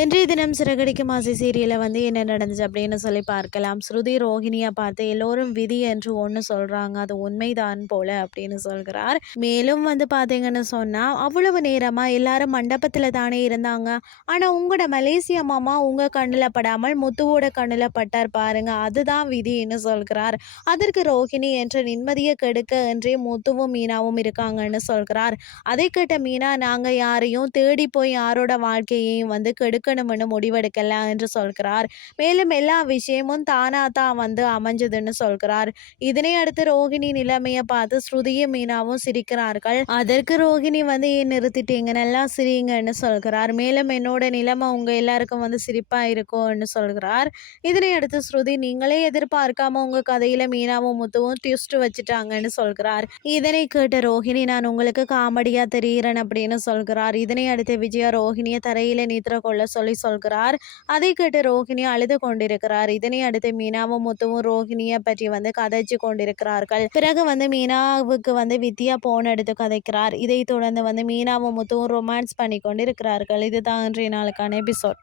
இன்றைய தினம் சிறகடிக்கும் ஆசை சீரியலில் வந்து என்ன நடந்துச்சு அப்படின்னு சொல்லி பார்க்கலாம். ஸ்ருதி ரோஹிணியை பார்த்து எல்லோரும் விதி என்று ஒன்று சொல்கிறாங்க அது உண்மைதான் போல அப்படின்னு சொல்கிறார். மேலும் வந்து பார்த்தீங்கன்னு சொன்னால் அவ்வளவு நேரமாக எல்லாரும் மண்டபத்தில் தானே இருந்தாங்க. ஆனால் உங்களோட மலேசிய மாமா உங்கள் கண்ணில் படாமல் முத்துவோட கண்ணில் பட்டார் பாருங்க. அதுதான் விதின்னு சொல்கிறார். அதற்கு ரோஹிணி என்ற நிம்மதியை கெடுக்க என்றே முத்துவும் மீனாவும் இருக்காங்கன்னு சொல்கிறார். அதை கேட்ட மீனா நாங்கள் யாரையும் தேடி போய் யாரோட வாழ்க்கையையும் வந்து கெடுக்கணும்னு முடிவெடுக்கலாம் என்று சொல்கிறார். மேலும் எல்லா விஷயமும் தானா தான் வந்து அமைஞ்சதுன்னு சொல்கிறார். இதனை அடுத்து ரோகிணி நிலைமையை பார்த்து ஸ்ருதியும் மீனாவும் சிரிக்கிறார்கள். அதற்கு ரோகிணி வந்து ஏன் நிறுத்திட்டீங்க? நல்லா சிரிங்கன்னு சொல்கிறார். மேலும் என்னோட நிலைமை உங்க எல்லாருக்கும் வந்து சிரிப்பா இருக்கும்னு சொல்கிறார். இதனை அடுத்து ஸ்ருதி நீங்களே எதிர்பார்க்காம உங்க கதையில மீனாவும் முத்துவும் ட்விஸ்ட் வச்சுட்டாங்கன்னு சொல்கிறார். இதனை கேட்ட ரோஹிணி நான் உங்களுக்கு காமெடியா தெரிகிறேன் அப்படின்னு சொல்கிறார். இதனை அடுத்து விஜயா ரோஹிணியை தரையில நீத்திர கொள்ள சொல்லி சொல்கிறார். அதை கேட்டு ரோஹிணி அழுது கொண்டிருக்கிறார். இதனை அடுத்து மீனாவும் முத்துவும் ரோஹிணியை பற்றி வந்து கதைச்சு கொண்டிருக்கிறார்கள். பிறகு வந்து மீனாவுக்கு வந்து வித்யா போன் எடுத்து கதைக்கிறார். இதை தொடர்ந்து வந்து மீனாவும் முத்துவும் ரொமான்ஸ் பண்ணி கொண்டிருக்கிறார்கள். இதுதான் இன்றைய நாளுக்கான எபிசோட்